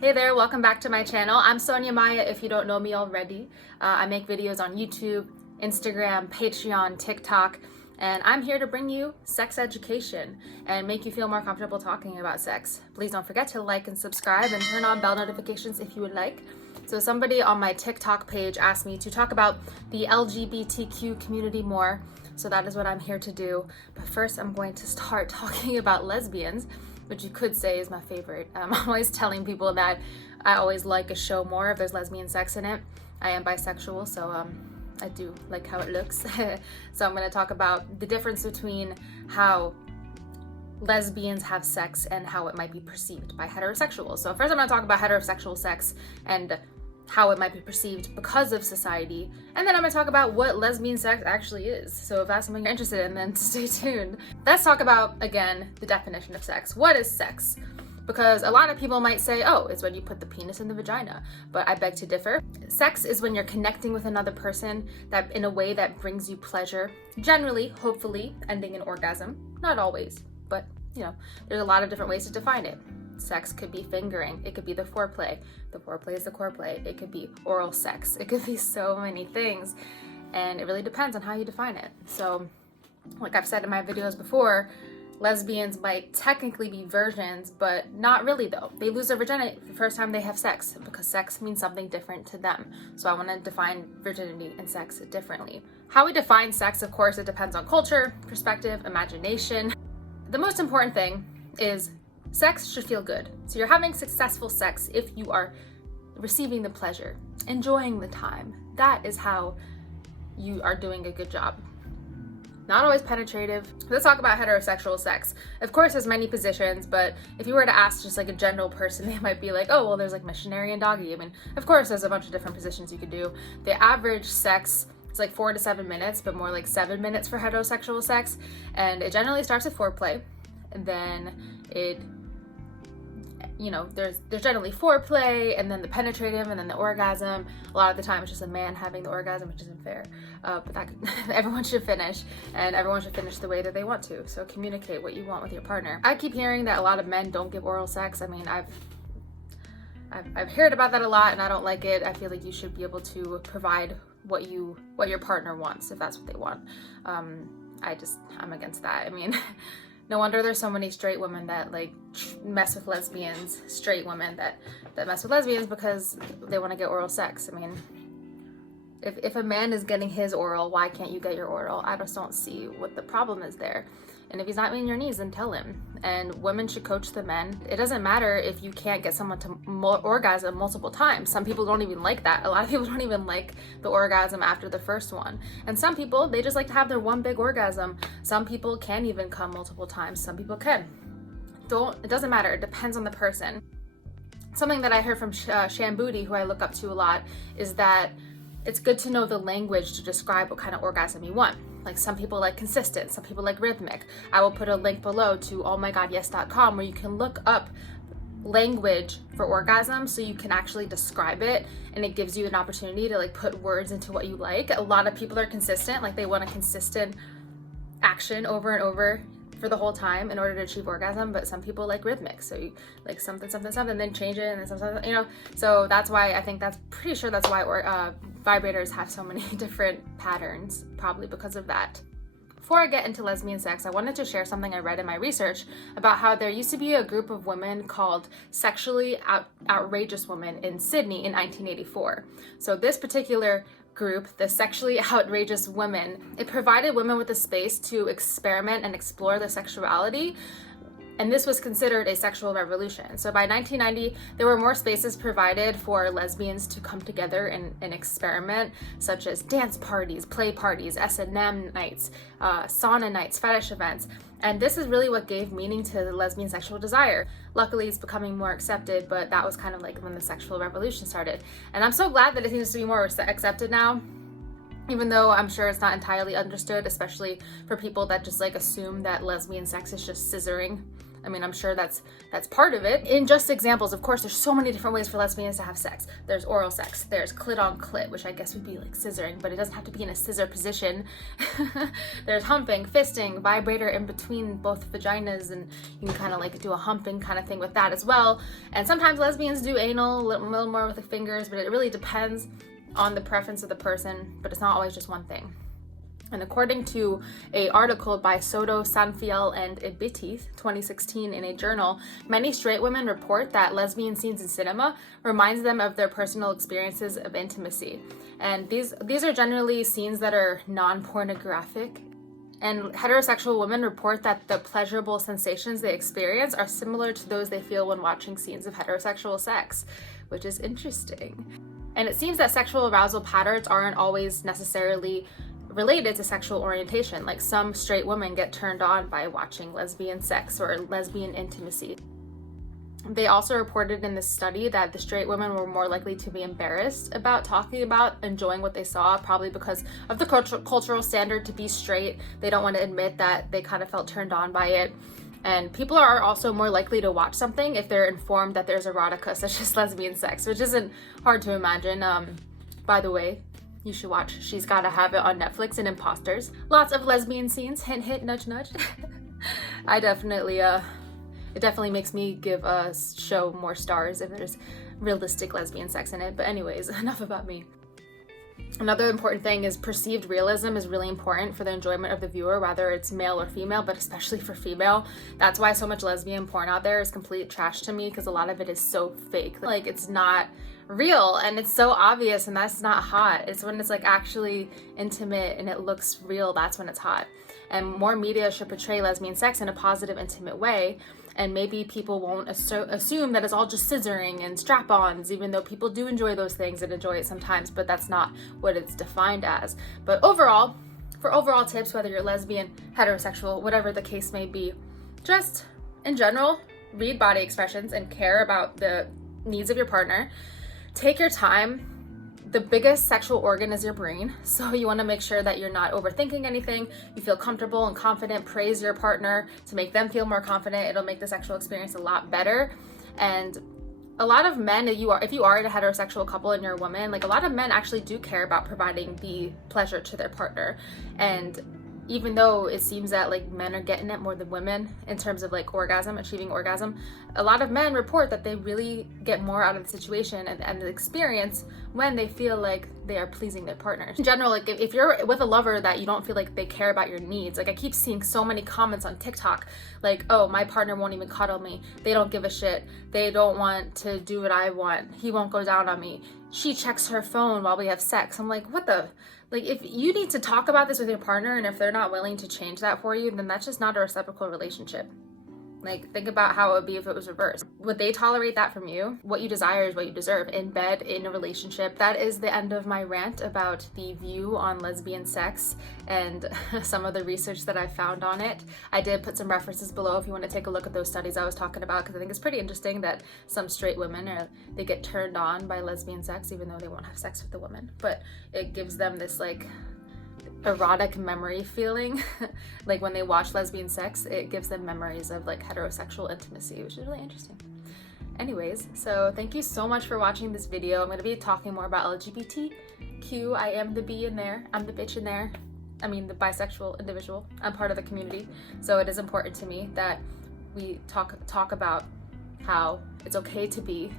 Hey there, welcome back to my channel. I'm Sonia Maya if you don't know me already. I make videos on YouTube, Instagram, Patreon, TikTok, and I'm here to bring you sex education and make you feel more comfortable talking about sex. Please don't forget to like and subscribe and turn on bell notifications if you would like. So somebody on my TikTok page asked me to talk about the LGBTQ community more, so that is what I'm here to do. But first I'm going to start talking about lesbians, which you could say is my favorite. I'm always telling people that I always like a show more if there's lesbian sex in it. I am bisexual, so I do like how it looks. So I'm gonna talk about the difference between how lesbians have sex and how it might be perceived by heterosexuals. So first I'm gonna talk about heterosexual sex and how it might be perceived because of society, and then I'm gonna talk about what lesbian sex actually is. So if that's something you're interested in, then stay tuned. Let's talk about, again, the definition of sex. What is sex? Because a lot of people might say, oh, it's when you put the penis in the vagina, but I beg to differ. Sex is when you're connecting with another person that in a way that brings you pleasure, generally, hopefully, ending in orgasm. Not always, but you know, there's a lot of different ways to define it. Sex could be fingering, it could be the foreplay. The foreplay is the core play. It could be oral sex. It could be so many things, and it really depends on how you define it. So, like I've said in my videos before, lesbians might technically be virgins, but not really though. They lose their virginity the first time they have sex because sex means something different to them. So I want to define virginity and sex differently. How we define sex, of course, it depends on culture, perspective, imagination. The most important thing is sex should feel good. So you're having successful sex if you are receiving the pleasure, enjoying the time. That is how you are doing a good job. Not always penetrative. Let's talk about heterosexual sex. Of course, there's many positions, but if you were to ask just like a general person, they might be like, oh, well, there's like missionary and doggy. I mean, of course, there's a bunch of different positions you could do. The average sex is like 4 to 7 minutes, but more like 7 minutes for heterosexual sex. And it generally starts with foreplay. And then it, you know, there's generally foreplay, and then the penetrative, and then the orgasm. A lot of the time it's just a man having the orgasm, which isn't fair, but that everyone should finish, and everyone should finish the way that they want to. So communicate what you want with your partner. I keep hearing that a lot of men don't give oral sex. I mean, I've heard about that a lot, and I don't like it. I feel like you should be able to provide what your partner wants if that's what they want. I'm against that. I mean, no wonder there's so many straight women that like mess with lesbians, straight women that mess with lesbians because they want to get oral sex. I mean, if a man is getting his oral, why can't you get your oral? I just don't see what the problem is there. And if he's not meeting your needs, then tell him. And women should coach the men. It doesn't matter if you can't get someone to orgasm multiple times. Some people don't even like that. A lot of people don't even like the orgasm after the first one. And some people, they just like to have their one big orgasm. Some people can't even come multiple times. Some people can. It doesn't matter. It depends on the person. Something that I heard from Shambudi, who I look up to a lot, is that it's good to know the language to describe what kind of orgasm you want. Like some people like consistent, some people like rhythmic. I will put a link below to ohmygodyes.com where you can look up language for orgasm so you can actually describe it, and it gives you an opportunity to like put words into what you like. A lot of people are consistent, like they want a consistent action over and over for the whole time in order to achieve orgasm, but some people like rhythmic, so you like something, then change it, and then something, you know. So that's why I think pretty sure that's why vibrators have so many different patterns, probably because of that. Before I get into lesbian sex, I wanted to share something I read in my research about how there used to be a group of women called sexually outrageous women in Sydney in 1984. So this particular group, the sexually outrageous women, it provided women with a space to experiment and explore their sexuality, and this was considered a sexual revolution. So by 1990, there were more spaces provided for lesbians to come together and experiment, such as dance parties, play parties, S&M nights, sauna nights, fetish events. And this is really what gave meaning to the lesbian sexual desire. Luckily, it's becoming more accepted, but that was kind of like when the sexual revolution started. And I'm so glad that it seems to be more accepted now, even though I'm sure it's not entirely understood, especially for people that just like assume that lesbian sex is just scissoring. I mean, I'm sure that's part of it. In just examples, of course, there's so many different ways for lesbians to have sex. There's oral sex, there's clit on clit, which I guess would be like scissoring, but it doesn't have to be in a scissor position. There's humping, fisting, vibrator in between both vaginas, and you can kind of like do a humping kind of thing with that as well. And sometimes lesbians do anal, a little more with the fingers, but it really depends on the preference of the person, but it's not always just one thing. And according to an article by Soto, Sanfiel, and Ibiti, 2016, in a journal, many straight women report that lesbian scenes in cinema reminds them of their personal experiences of intimacy. And these are generally scenes that are non-pornographic. And heterosexual women report that the pleasurable sensations they experience are similar to those they feel when watching scenes of heterosexual sex, which is interesting. And it seems that sexual arousal patterns aren't always necessarily related to sexual orientation. Like some straight women get turned on by watching lesbian sex or lesbian intimacy. They also reported in this study that the straight women were more likely to be embarrassed about talking about enjoying what they saw, probably because of the cultural standard to be straight. They don't want to admit that they kind of felt turned on by it. And people are also more likely to watch something if they're informed that there's erotica, such as lesbian sex, which isn't hard to imagine. By the way, you should watch She's Gotta Have It on Netflix and Imposters. Lots of lesbian scenes, hint, hint, nudge, nudge. I definitely, it definitely makes me give a show more stars if there's realistic lesbian sex in it. But anyways, enough about me. Another important thing is perceived realism is really important for the enjoyment of the viewer, whether it's male or female, but especially for female. That's why so much lesbian porn out there is complete trash to me, because a lot of it is so fake. Like, it's not real and it's so obvious, and that's not hot. It's when it's like actually intimate and it looks real, that's when it's hot. And more media should portray lesbian sex in a positive, intimate way. And maybe people won't assume that it's all just scissoring and strap-ons, even though people do enjoy those things and enjoy it sometimes, but that's not what it's defined as. But overall, for overall tips, whether you're lesbian, heterosexual, whatever the case may be, just in general, read body expressions and care about the needs of your partner. Take your time. The biggest sexual organ is your brain, so you want to make sure that you're not overthinking anything. You feel comfortable and confident. Praise your partner to make them feel more confident. It'll make the sexual experience a lot better. And a lot of men, if you are in a heterosexual couple and you're a woman, like a lot of men actually do care about providing the pleasure to their partner. And even though it seems that like men are getting it more than women in terms of like achieving orgasm, a lot of men report that they really get more out of the situation and the experience when they feel like they are pleasing their partners. In general, like if you're with a lover that you don't feel like they care about your needs, like I keep seeing so many comments on TikTok, like, oh, my partner won't even cuddle me. They don't give a shit. They don't want to do what I want. He won't go down on me. She checks her phone while we have sex. I'm like, what the? Like, if you need to talk about this with your partner and if they're not willing to change that for you, then that's just not a reciprocal relationship. Like, think about how it would be if it was reversed. Would they tolerate that from you? What you desire is what you deserve. In bed, in a relationship. That is the end of my rant about the view on lesbian sex and some of the research that I found on it. I did put some references below if you want to take a look at those studies I was talking about, because I think it's pretty interesting that some straight women, they get turned on by lesbian sex even though they won't have sex with the woman. But it gives them this, like, erotic memory feeling. Like when they watch lesbian sex, it gives them memories of like heterosexual intimacy, which is really interesting. Anyways, so thank you so much for watching this video. I'm going to be talking more about LGBTQ. I am the B in there. I'm the bitch in there. I mean the bisexual individual. I'm part of the community. So it is important to me that we talk about how it's okay to be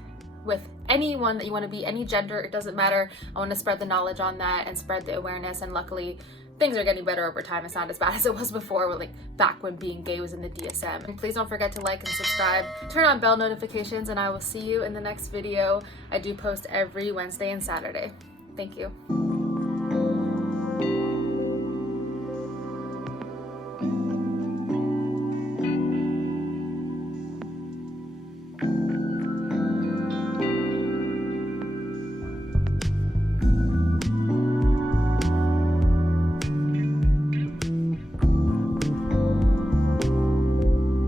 with anyone that you want to be, any gender, it doesn't matter. I want to spread the knowledge on that and spread the awareness, and luckily things are getting better over time. It's not as bad as it was before, like back when being gay was in the DSM. And please don't forget to like and subscribe, turn on bell notifications, and I will see you in the next video. I do post every Wednesday and Saturday. Thank you.